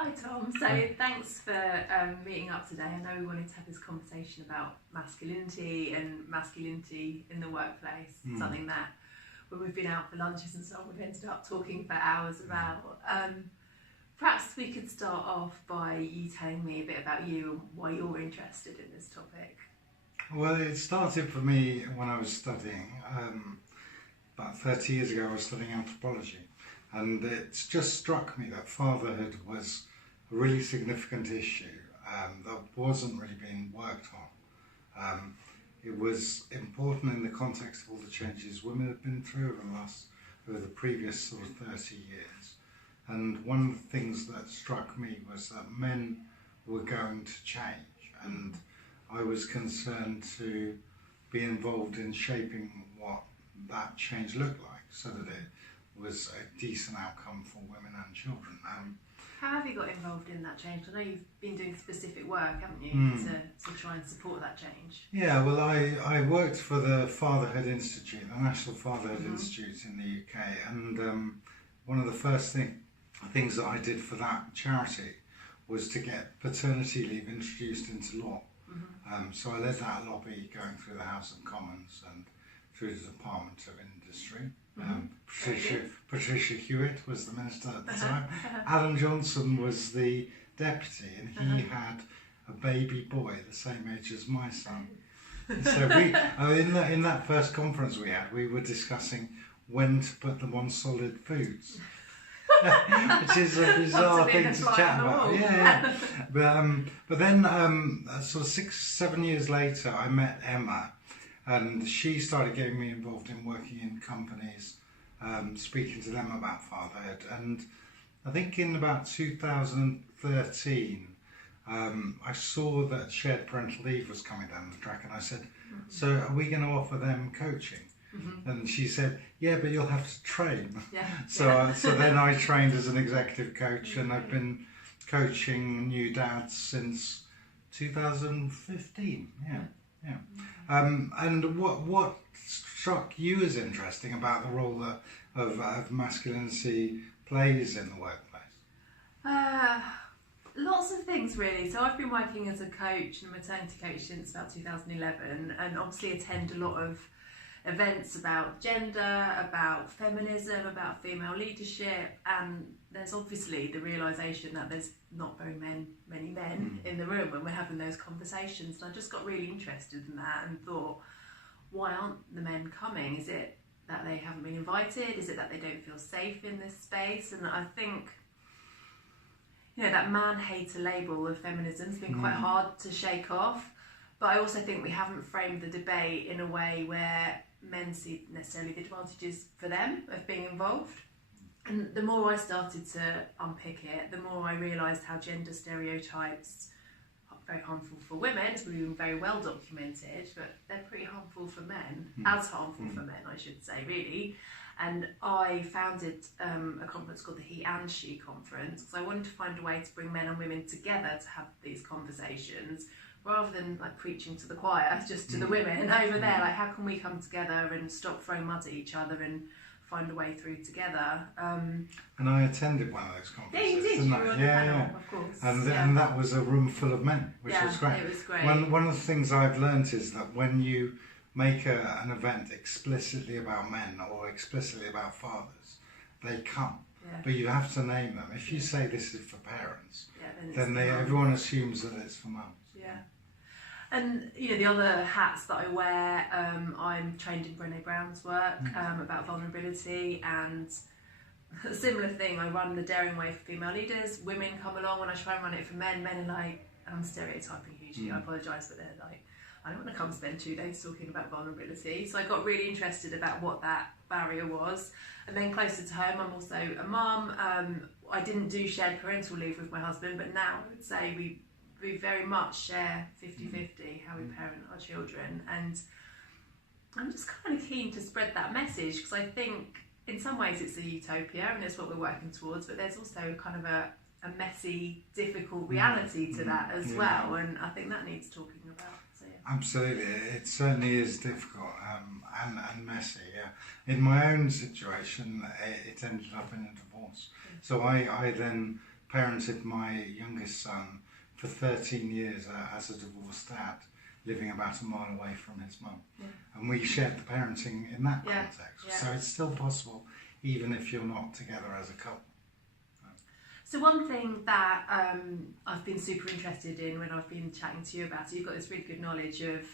Hi Tom, so thanks for meeting up today. I know we wanted to have this conversation about masculinity and masculinity in the workplace, something that when we've been out for lunches and so on, we've ended up talking for hours about. Perhaps we could start off by you telling me a bit about you and why you're interested in this topic. Well, it started for me when I was studying. About 30 years ago I was studying anthropology, and it's just struck me that fatherhood was a really significant issue that wasn't really being worked on. It was important in the context of all the changes women have been through over the previous sort of 30 years. And one of the things that struck me was that men were going to change, and I was concerned to be involved in shaping what that change looked like, so that it was a decent outcome for women and children. How have you got involved in that change? I know you've been doing specific work, haven't you, to try and support that change? Yeah, well, I worked for the Fatherhood Institute, the National Fatherhood Institute in the UK, and one of the first things that I did for that charity was to get paternity leave introduced into law. So I led that lobby going through the House of Commons and through the Department of Industry. Patricia Hewitt was the minister at the time. Alan Johnson was the deputy, and he had a baby boy the same age as my son. So in that first conference we had, we were discussing when to put them on solid foods. Which is a bizarre thing to chat about. Yeah. But then sort of 6-7 years later I met Emma, and she started getting me involved in working in companies, speaking to them about fatherhood. And I think in about 2013 I saw that shared parental leave was coming down the track, and I said, so are we going to offer them coaching? And she said, yeah, but you'll have to train. So then I trained as an executive coach, and I've been coaching new dads since 2015. And what struck you as interesting about the role that of masculinity plays in the workplace? Lots of things really. So I've been working as a coach and a maternity coach since about 2011, and obviously attend a lot of events about gender, about feminism, about female leadership, and there's obviously the realisation that there's not very many men in the room when we're having those conversations. And I just got really interested in that and thought, why aren't the men coming? Is it that they haven't been invited? Is it that they don't feel safe in this space? And I think, you know, that man-hater label of feminism has been quite hard to shake off, but I also think we haven't framed the debate in a way where men see necessarily the advantages for them of being involved. And the more I started to unpick it, the more I realised how gender stereotypes are very harmful for women. It's been very well documented, but they're pretty harmful for men, as harmful for men, I should say, really. And I founded a conference called the He and She Conference, because I wanted to find a way to bring men and women together to have these conversations, rather than like preaching to the choir, just to the women over there. Like, how can we come together and stop throwing mud at each other and find a way through together? And I attended one of those conferences. Yeah, you did. You were on the panel, of course. And that was a room full of men, which was great. It was great. One of the things I've learnt is that when you make an event explicitly about men or explicitly about fathers, they come. But you have to name them. If you say this is for parents, then everyone assumes that it's for mums. And you know, the other hats that I wear, I'm trained in Brené Brown's work about vulnerability, and a similar thing. I run the Daring Way for female leaders. Women come along when I try and run it for men. Men are like, and I'm stereotyping hugely, I apologise, but they're like, I don't want to come spend 2 days talking about vulnerability. So I got really interested about what that barrier was. And then closer to home, I'm also a mum. I didn't do shared parental leave with my husband, but now I would say we very much share 50-50 how we parent our children. And I'm just kind of keen to spread that message, because I think in some ways it's a utopia and it's what we're working towards, but there's also kind of a messy, difficult reality to that as well, and I think that needs talking about. So, Absolutely, it certainly is difficult and messy. In my own situation, it ended up in a divorce. So I then parented my youngest son for 13 years as a divorced dad, living about a mile away from his mum. Yeah. And we shared the parenting in that Yeah. context. Yeah. So it's still possible, even if you're not together as a couple. So one thing that I've been super interested in when I've been chatting to you about it, you've got this really good knowledge of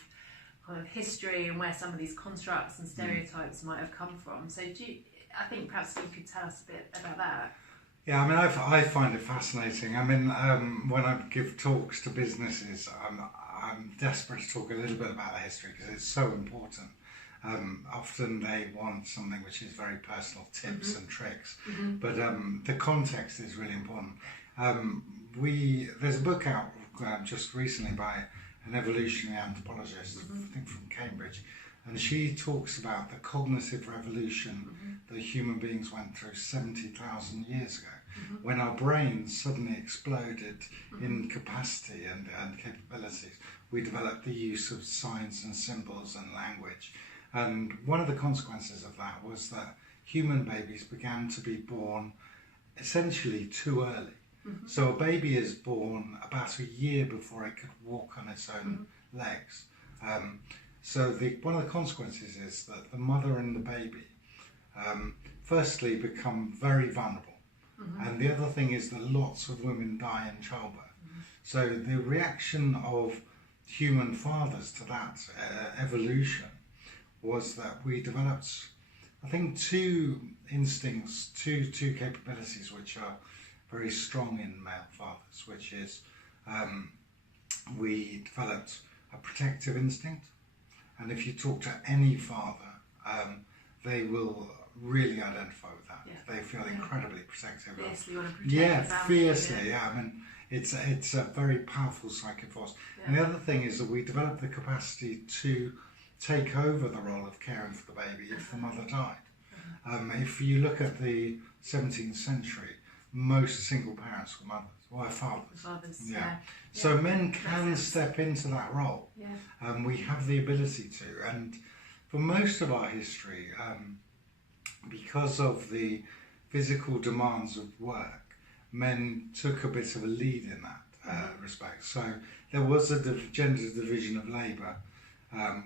kind of history and where some of these constructs and stereotypes might have come from. So I think perhaps you could tell us a bit about that. Yeah, I mean, I find it fascinating. I mean, when I give talks to businesses, I'm desperate to talk a little bit about the history because it's so important. Often they want something which is very personal, tips and tricks, but the context is really important. There's a book out just recently by an evolutionary anthropologist, I think from Cambridge, and she talks about the cognitive revolution that human beings went through 70,000 years ago, when our brains suddenly exploded in capacity and capabilities. We developed the use of signs and symbols and language. And one of the consequences of that was that human babies began to be born essentially too early. So a baby is born about a year before it could walk on its own legs. So one of the consequences is that the mother and the baby firstly become very vulnerable. And the other thing is that lots of women die in childbirth. So the reaction of human fathers to that evolution was that we developed, I think, two instincts, two capabilities which are very strong in male fathers, which is we developed a protective instinct, and if you talk to any father, they will really identify with that. They feel incredibly protective. Fiercely want to protect fiercely. Yeah, I mean, it's a very powerful psychic force. And the other thing is that we developed the capacity to take over the role of caring for the baby if the mother died. If you look at the 17th century, most single parents were mothers, or fathers. So men can step into that role. We have the ability to, and for most of our history, because of the physical demands of work, men took a bit of a lead in that respect. So there was a gender division of labour,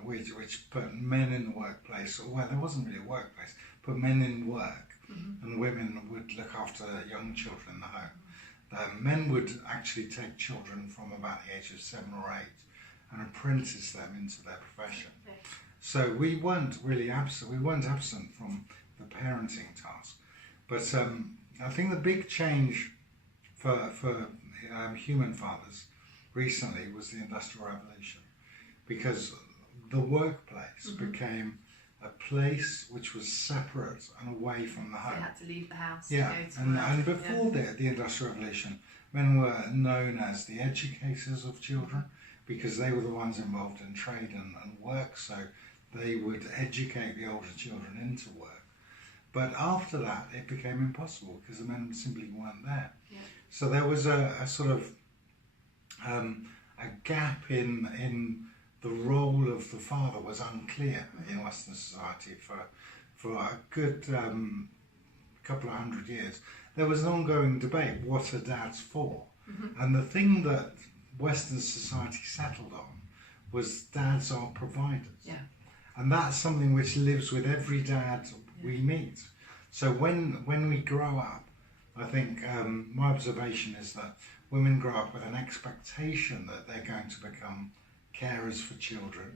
which put men in the workplace, or well, there wasn't really a workplace, put men in work, and women would look after young children in the home. Men would actually take children from about the age of 7 or 8 and apprentice them into their profession. So we weren't really absent. We weren't absent from the parenting task. But I think the big change for human fathers recently was the Industrial Revolution, because the workplace became a place which was separate and away from the home. They had to leave the house. And before the Industrial Revolution, men were known as the educators of children, because they were the ones involved in trade and work, so they would educate the older children into work. But after that, it became impossible because the men simply weren't there. So there was a sort of a gap in the role of the father was unclear in Western society for a good couple of 100 years. There was an ongoing debate, what are dads for? And the thing that Western society settled on was dads are providers. And that's something which lives with every dad we meet. So when we grow up, I think my observation is that women grow up with an expectation that they're going to become carers for children,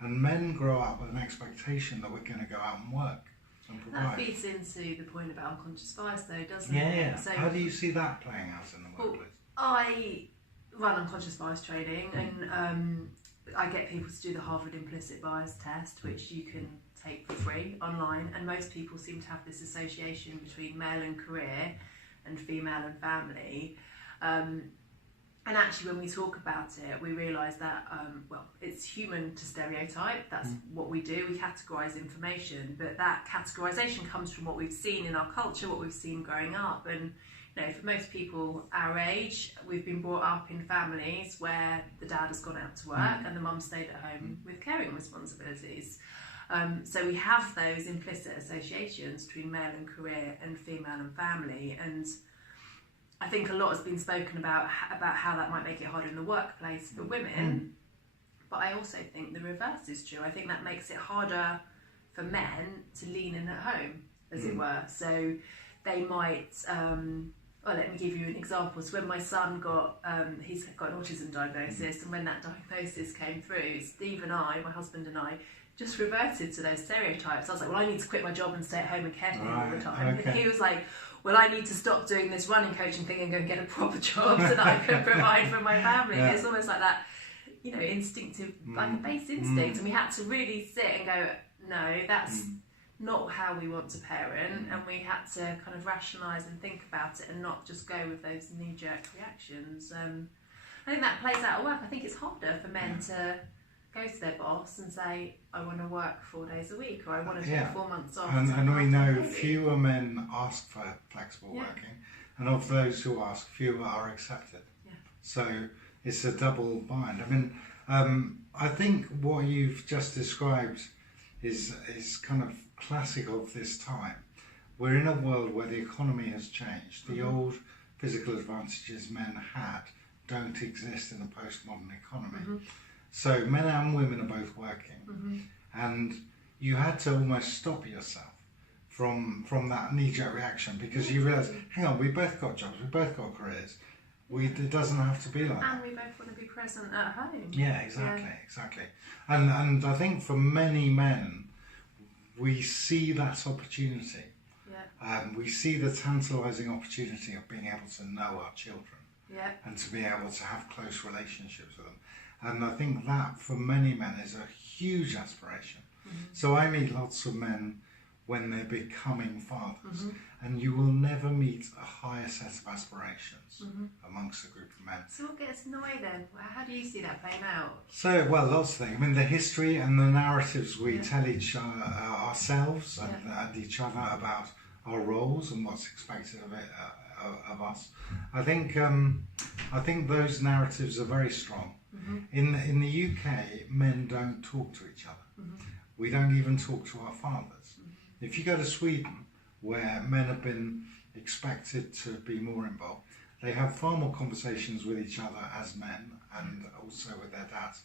and men grow up with an expectation that we're going to go out and work and provide. That feeds into the point about unconscious bias, though, doesn't it? So how do you see that playing out in the workplace? I run unconscious bias training, and I get people to do the Harvard implicit bias test, which you can take for free online, and most people seem to have this association between male and career and female and family. And actually, when we talk about it, we realise that, it's human to stereotype. That's what we do. We categorise information, but that categorisation comes from what we've seen in our culture, what we've seen growing up. And for most people our age, we've been brought up in families where the dad has gone out to work and the mum stayed at home with caring responsibilities. So we have those implicit associations between male and career and female and family. And I think a lot has been spoken about how that might make it harder in the workplace for women, but I also think the reverse is true. I think that makes it harder for men to lean in at home, as it were. So they might, well, let me give you an example. So when my son he's got an autism diagnosis, and when that diagnosis came through, Steve and I, my husband and I, just reverted to those stereotypes. I was like, well, I need to quit my job and stay at home and care for him all the time. Okay. And he was like, well, I need to stop doing this running coaching thing and go and get a proper job so that I can provide for my family. Yeah. It's almost like that, instinctive, like a base instinct. And we had to really sit and go, no, that's not how we want to parent. And we had to kind of rationalise and think about it and not just go with those knee-jerk reactions. I think that plays out at work. I think it's harder for men to go to their boss and say, I want to work 4 days a week, or I want to take 4 months off. And we know fewer men ask for flexible working, and of those who ask, fewer are accepted. Yeah. So it's a double bind. I mean, I think what you've just described is kind of classic of this time. We're in a world where the economy has changed. The old physical advantages men had don't exist in the postmodern economy. So men and women are both working, and you had to almost stop yourself from that knee-jerk reaction, because you realise, hang on, we both got jobs, we both got careers. It doesn't have to be like that. And we both want to be present at home. Yeah, exactly. And I think for many men, we see that opportunity. Yeah. We see the tantalising opportunity of being able to know our children. Yeah. And to be able to have close relationships with them. And I think that for many men is a huge aspiration. So I meet lots of men when they're becoming fathers, and you will never meet a higher set of aspirations amongst a group of men. So what gets in the way then? How do you see that playing out? So, well, lots of things. I mean, the history and the narratives we tell ourselves and each other about our roles and what's expected of us. I think those narratives are very strong. In the UK, men don't talk to each other. We don't even talk to our fathers. If you go to Sweden, where men have been expected to be more involved, they have far more conversations with each other as men and also with their dads.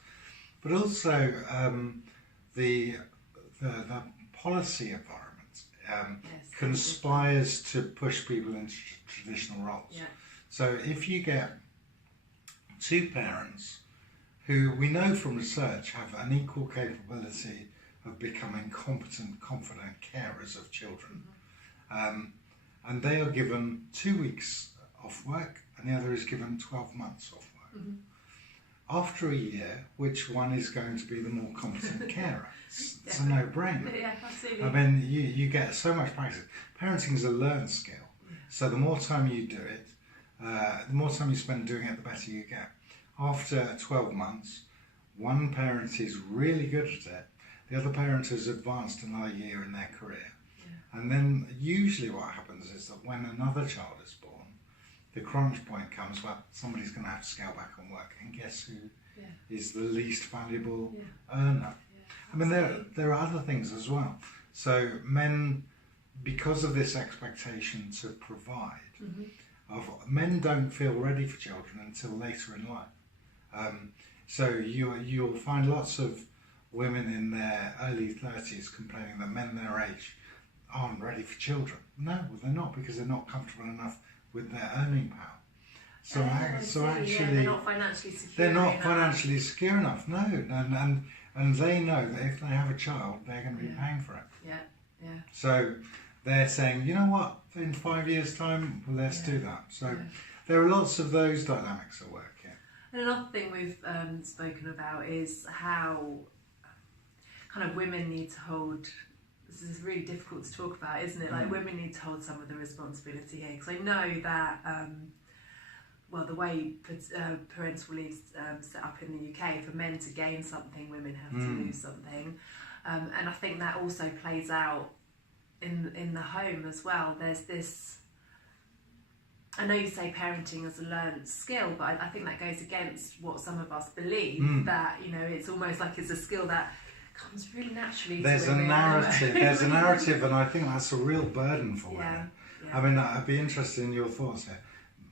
But also the policy environment conspires to push people into traditional roles. Yeah. So if you get two parents who we know from research have an equal capability of becoming competent, confident carers of children, and they are given 2 weeks off work and the other is given 12 months off work. After a year, which one is going to be the more competent carer? It's a no-brainer. Yeah, absolutely. I mean, you get so much practice. Parenting is a learned skill, so the more time you do it, the more time you spend doing it, the better you get. After 12 months, one parent is really good at it, the other parent has advanced another year in their career. Yeah. And then usually what happens is that when another child is born, the crunch point comes, well, somebody's going to have to scale back on work, and guess who is the least valuable earner? I mean, there are other things as well. So men, because of this expectation to provide, men don't feel ready for children until later in life. So you'll find lots of women in their early 30s complaining that men their age aren't ready for children. No, well, they're not, because they're not comfortable enough with their earning power. So actually, they're not financially secure. They're not financially secure enough. No, and they know that if they have a child, they're going to be paying for it. Yeah. So they're saying, you know what? In 5 years' time, well, let's do that. So there are lots of those dynamics at work. Yeah. And another thing we've spoken about is how kind of women need to hold. This is really difficult to talk about, isn't it? Like women need to hold some of the responsibility here, because I know that the way parental leave's set up in the UK, for men to gain something, women have to lose something, and I think that also plays out in the home as well. There's this. I know you say parenting is a learned skill, but I think that goes against what some of us believe, that it's almost like it's a skill that comes really naturally. There's a narrative, and I think that's a real burden for women. Yeah. I mean, I'd be interested in your thoughts here.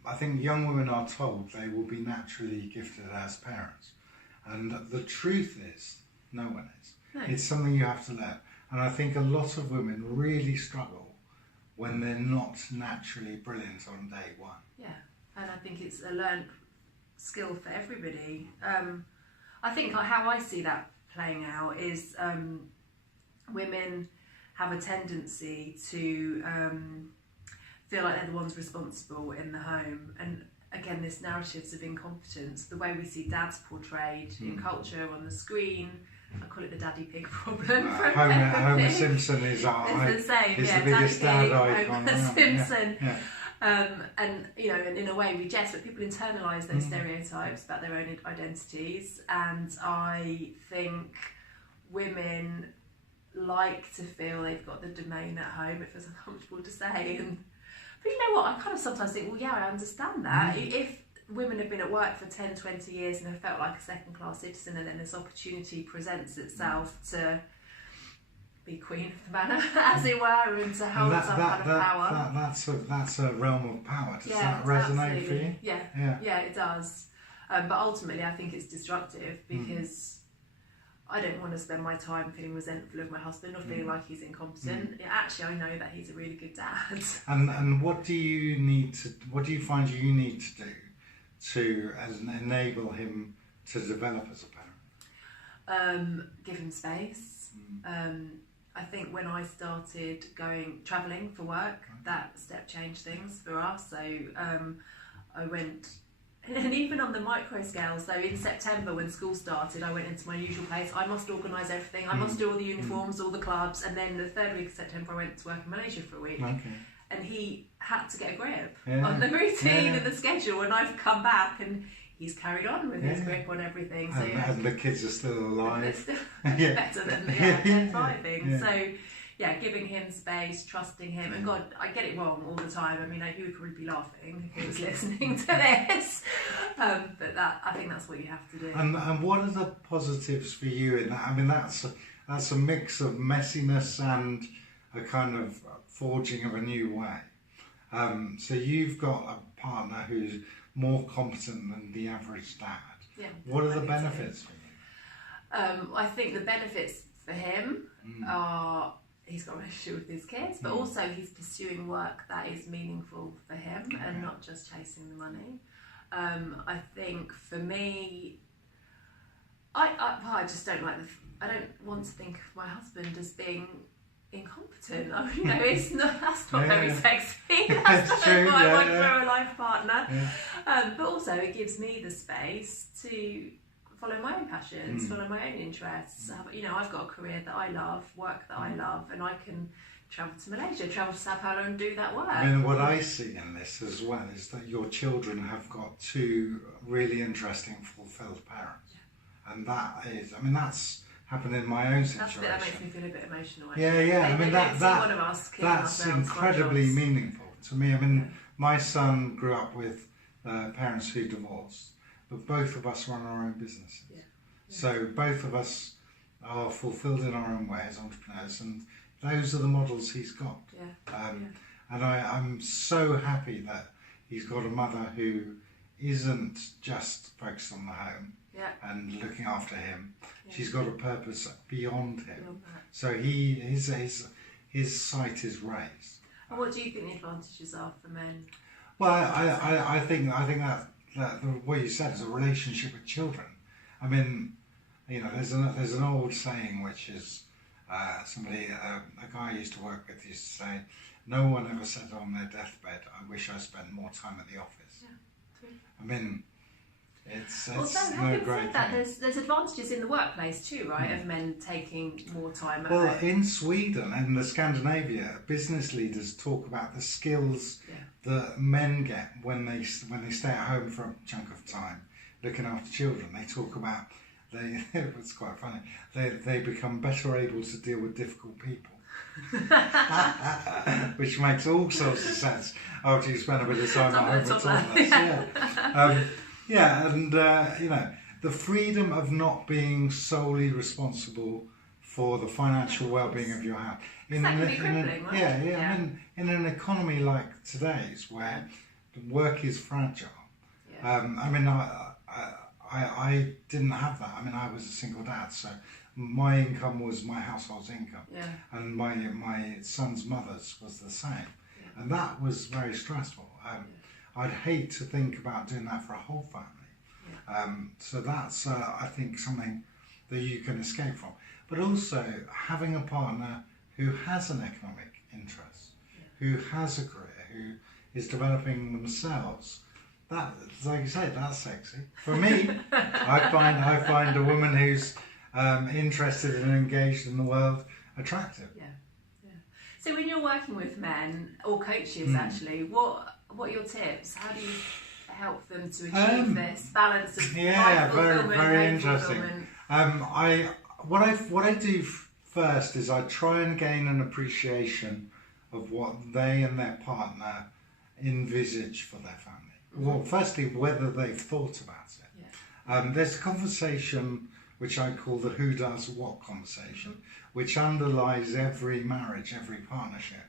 I think young women are told they will be naturally gifted as parents. And the truth is, no one is. No. It's something you have to learn. And I think a lot of women really struggle when they're not naturally brilliant on day one. Yeah, and I think it's a learned skill for everybody. I think how I see that playing out is women have a tendency to feel like they're the ones responsible in the home, and again, this narratives of incompetence, the way we see dads portrayed in culture on the screen. I call it the daddy pig problem. Homer Simpson is the same. Is the biggest dad icon. Homer Simpson. Yeah. And and in a way we jest, but people internalise those stereotypes about their own identities, and I think women like to feel they've got the domain at home. It feels uncomfortable to say, but you know what, I kind of sometimes think, well, yeah, I understand that. If women have been at work for 10, 20 years and have felt like a second-class citizen, and then this opportunity presents itself to be queen of the manor, as it were, and to hold some kind of power. That's a realm of power. Does that resonate for you? Yeah, it does. But ultimately, I think it's destructive because I don't want to spend my time feeling resentful of my husband or feeling like he's incompetent. Actually, I know that he's a really good dad. And what do you find you need to do to enable him to develop as a parent? Give him space. I think when I started travelling for work, that step changed things for us. So I went, and even on the micro scale, so in September when school started, I went into my usual place. I must organise everything. I must do all the uniforms, all the clubs, and then the third week of September I went to work in Malaysia for a week. Okay. And he had to get a grip on the routine and the schedule, and I've come back and he's carried on with his grip on everything. So and the kids are still alive. It's still better than thriving. So giving him space, trusting him, and God, I get it wrong all the time. I mean, he would probably be laughing if he was listening to this. But I think that's what you have to do. And what are the positives for you in that? I mean, that's a mix of messiness and a kind of forging of a new way. So you've got a partner who's more competent than the average dad. Yeah. What are the benefits for you? I think the benefits for him are he's got a relationship with his kids, but also he's pursuing work that is meaningful for him and not just chasing the money. I think for me, I just don't I don't want to think of my husband as being incompetent. I mean, that's not very sexy. That's not true, what I want for a life partner. Yeah. But also it gives me the space to follow my own passions, follow my own interests. I've got a career that I love, work that I love, and I can travel to Malaysia, travel to Sao Paulo and do that work. I mean, what I see in this as well is that your children have got two really interesting, fulfilled parents. Yeah. And that's happened in my own situation. That makes me feel a bit emotional. That's incredibly meaningful to me. I mean, my son grew up with parents who divorced, but both of us run our own businesses. Yeah. So both of us are fulfilled in our own way as entrepreneurs, and those are the models he's got. And I'm so happy that he's got a mother who isn't just focused on the home and looking after him. She's got a purpose beyond him. So his sight is raised. And what do you think the advantages are for men? Well, I think that what you said is a relationship with children. I mean, there's an old saying which is a guy I used to work with used to say, no one ever said on their deathbed, I wish I spent more time at the office. Yeah, true. I mean, it's no great thing. There's advantages in the workplace too, right, of men taking more time at home. In Sweden and the Scandinavia, business leaders talk about the skills that men get when they stay at home for a chunk of time looking after children. They talk about it's quite funny. They become better able to deal with difficult people, which makes all sorts of sense after you spend a bit of time at home with toddlers. And the freedom of not being solely responsible for the financial well-being of your house. That can be crippling, right? I mean, in an economy like today's, where work is fragile. Yeah. I mean, I didn't have that. I mean, I was a single dad, so my income was my household's income, and my son's mother's was the same, and that was very stressful. I'd hate to think about doing that for a whole family. So that's I think something that you can escape from, but also having a partner who has an economic interest, who has a career, who is developing themselves. That, like you say, that's sexy. For me, I find a woman who's interested and engaged in the world attractive. Yeah. So when you're working with men or coaches, actually, what are your tips? How do you help them to achieve this balance of life fulfillment, very home interesting. fulfillment? What I do first is I try and gain an appreciation of what they and their partner envisage for their family. Well, firstly, whether they've thought about it. There's a conversation which I call the who does what conversation, which underlies every marriage, every partnership,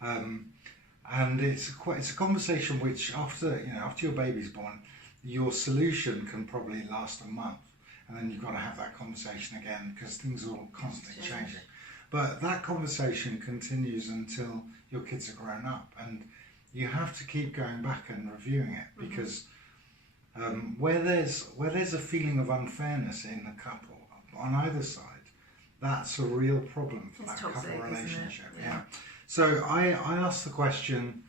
and it's a conversation which after your baby's born, your solution can probably last a month, and then you've got to have that conversation again because things are all constantly changing. But that conversation continues until your kids are grown up, and you have to keep going back and reviewing it because where there's a feeling of unfairness in a couple on either side, that's a real problem for that couple relationship. Yeah. So I ask the question,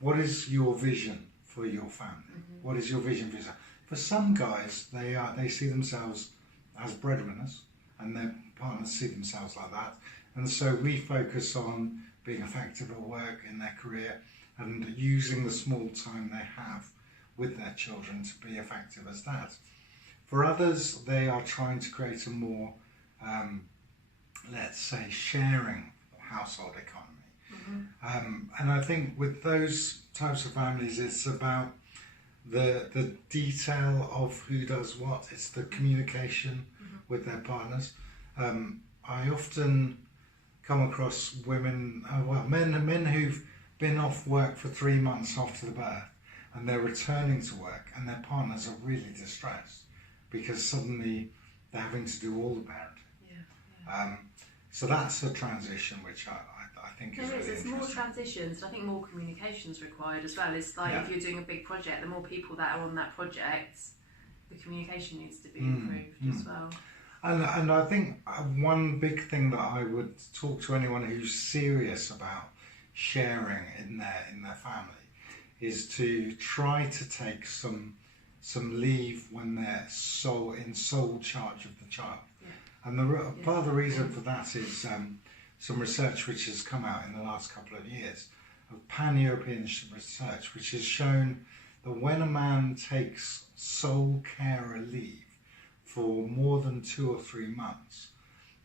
what is your vision for your family? What is your vision for yourself? For some guys, they see themselves as breadwinners, and their partners see themselves like that, and so we focus on being effective at work, in their career, and using the small time they have with their children to be effective as dads. For others, they are trying to create a more, let's say, sharing household economy. And I think with those types of families, it's about the detail of who does what. It's the communication with their partners. I often come across women, men who've been off work for 3 months after the birth, and they're returning to work, and their partners are really distressed because suddenly they're having to do all the parenting. So that's a transition which I think is really interesting. It's more transitions, and I think more communication's required as well. It's like if you're doing a big project, the more people that are on that project, the communication needs to be improved as well. And I think one big thing that I would talk to anyone who's serious about sharing in their family is to try to take some leave when they're in sole charge of the child. And part of the reason for that is some research which has come out in the last couple of years, of pan-European research, which has shown that when a man takes sole carer leave for more than 2 or 3 months,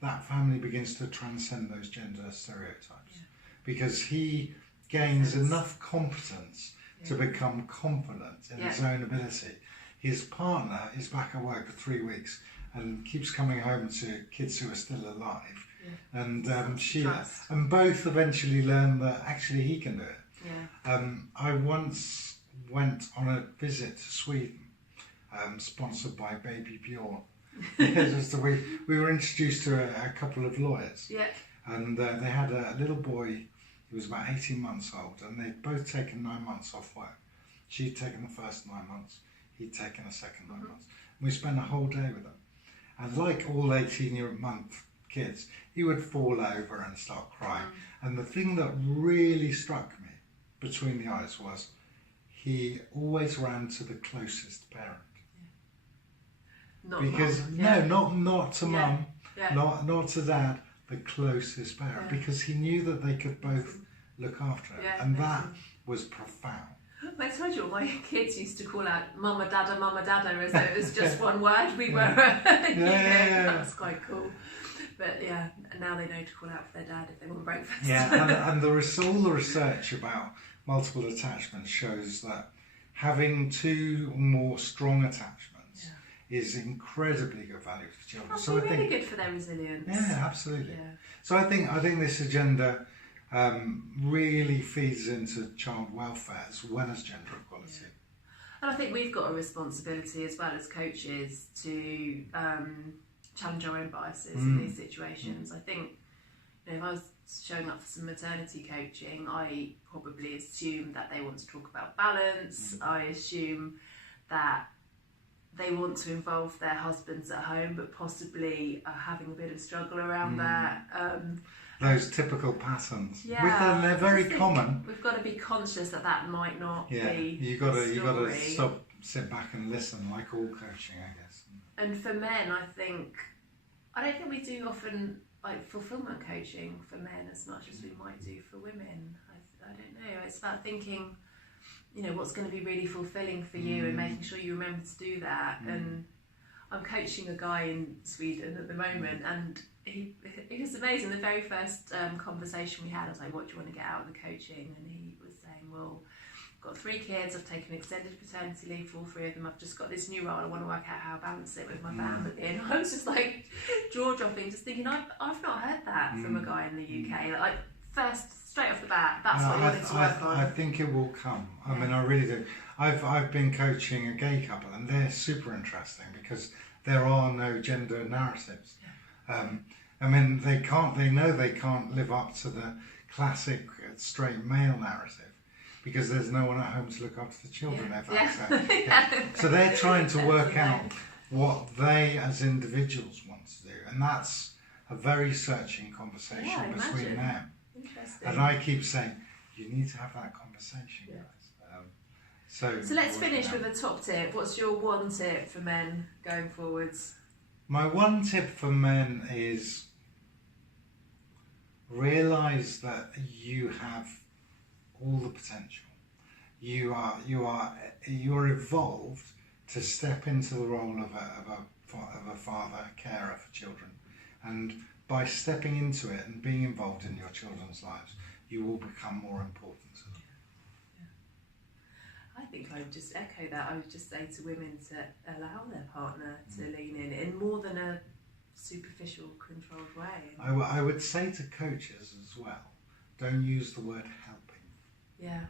that family begins to transcend those gender stereotypes because he gains enough competence to become confident in his own ability. His partner is back at work for 3 weeks and keeps coming home to kids who are still alive, and and both eventually learn that actually he can do it. I once went on a visit to Sweden, sponsored by Baby Bjorn, because we were introduced to a couple of lawyers, and they had a little boy who was about 18 months old, and they'd both taken 9 months off work. She'd taken the first 9 months, he'd taken the second 9 months. And we spent a whole day with them. And like all 18-month kids, he would fall over and start crying. And the thing that really struck me between the eyes was he always ran to the closest parent. Not to mum, not to dad, the closest parent, because he knew that they could both look after him, and that was profound. I told you, my kids used to call out mama dada as though it was just one word. We were, that was quite cool. But now they know to call out for their dad if they want breakfast. And all the research about multiple attachments shows that having 2 or more strong attachments is incredibly good value for children. That's really good for their resilience. Yeah, absolutely. So I think this agenda really feeds into child welfare as well as gender equality. Yeah. And I think we've got a responsibility as well as coaches to challenge our own biases in these situations. I think, you know, if I was showing up for some maternity coaching, I probably assume that they want to talk about balance. I assume that they want to involve their husbands at home, but possibly are having a bit of struggle around that. Those typical patterns. Yeah, they're very common. We've got to be conscious that that might not be. You got to stop, sit back and listen, like all coaching, I guess. And for men, I don't think we do often like fulfillment coaching for men as much as we might do for women. I don't know. It's about thinking, you know, what's going to be really fulfilling for you and making sure you remember to do that. And I'm coaching a guy in Sweden at the moment, and he was amazing. The very first conversation we had, I was like, what do you want to get out of the coaching? And he was saying, well, I've got 3 kids, I've taken extended paternity leave for all 3 of them, I've just got this new role, I want to work out how I balance it with my family. And I was just like jaw-dropping, just thinking, I've not heard that from a guy in the UK. Like first, straight off the bat, that's what I wanted to work on. I think it will come. I mean, I really do. I've been coaching a gay couple, and they're super interesting because there are no gender narratives. I mean, they know they can't live up to the classic straight male narrative because there's no one at home to look after the children. So they're trying to work out what they as individuals want to do, and that's a very searching conversation between them. And I keep saying, you need to have that conversation, guys. So let's finish with a top tip. What's your one tip for men going forwards? My one tip for men is realise that you have all the potential. You are evolved to step into the role of a father, carer for children, and by stepping into it and being involved in your children's lives, you will become more important to them. I think I would just echo that. I would just say to women to allow their partner to lean in more than a superficial, controlled way. I would say to coaches as well, don't use the word helping. Yeah.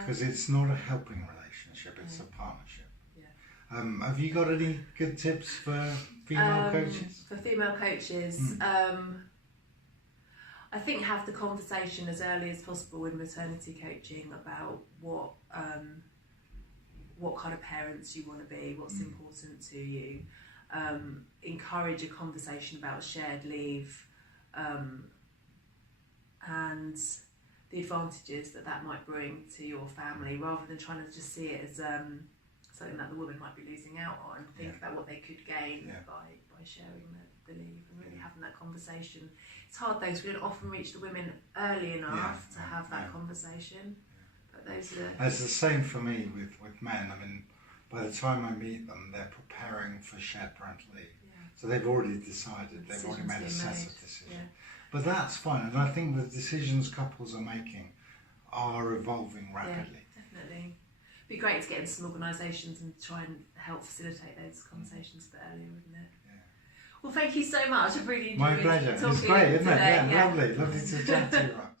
Because it's not a helping relationship, it's a partnership. Yeah. Have you got any good tips for female coaches? For female coaches, I think have the conversation as early as possible in maternity coaching about what kind of parents you want to be, what's important to you. Encourage a conversation about shared leave and the advantages that might bring to your family, rather than trying to just see it as something that the woman might be losing out on. Think about what they could gain by sharing the leave and really having that conversation. It's hard though, because we don't often reach the women early enough to have that conversation. But those are... It's the same for me with men. I mean, by the time I meet them, they're preparing for shared parental leave. So they've already decided, they've already made a set of decisions. But that's fine, and I think the decisions couples are making are evolving rapidly. Yeah, definitely. It'd be great to get into some organisations and try and help facilitate those conversations a bit earlier, wouldn't it? Yeah. Well, thank you so much. I've really enjoyed My pleasure. It's great, isn't it? Yeah, lovely. Lovely to chat to you, Rox.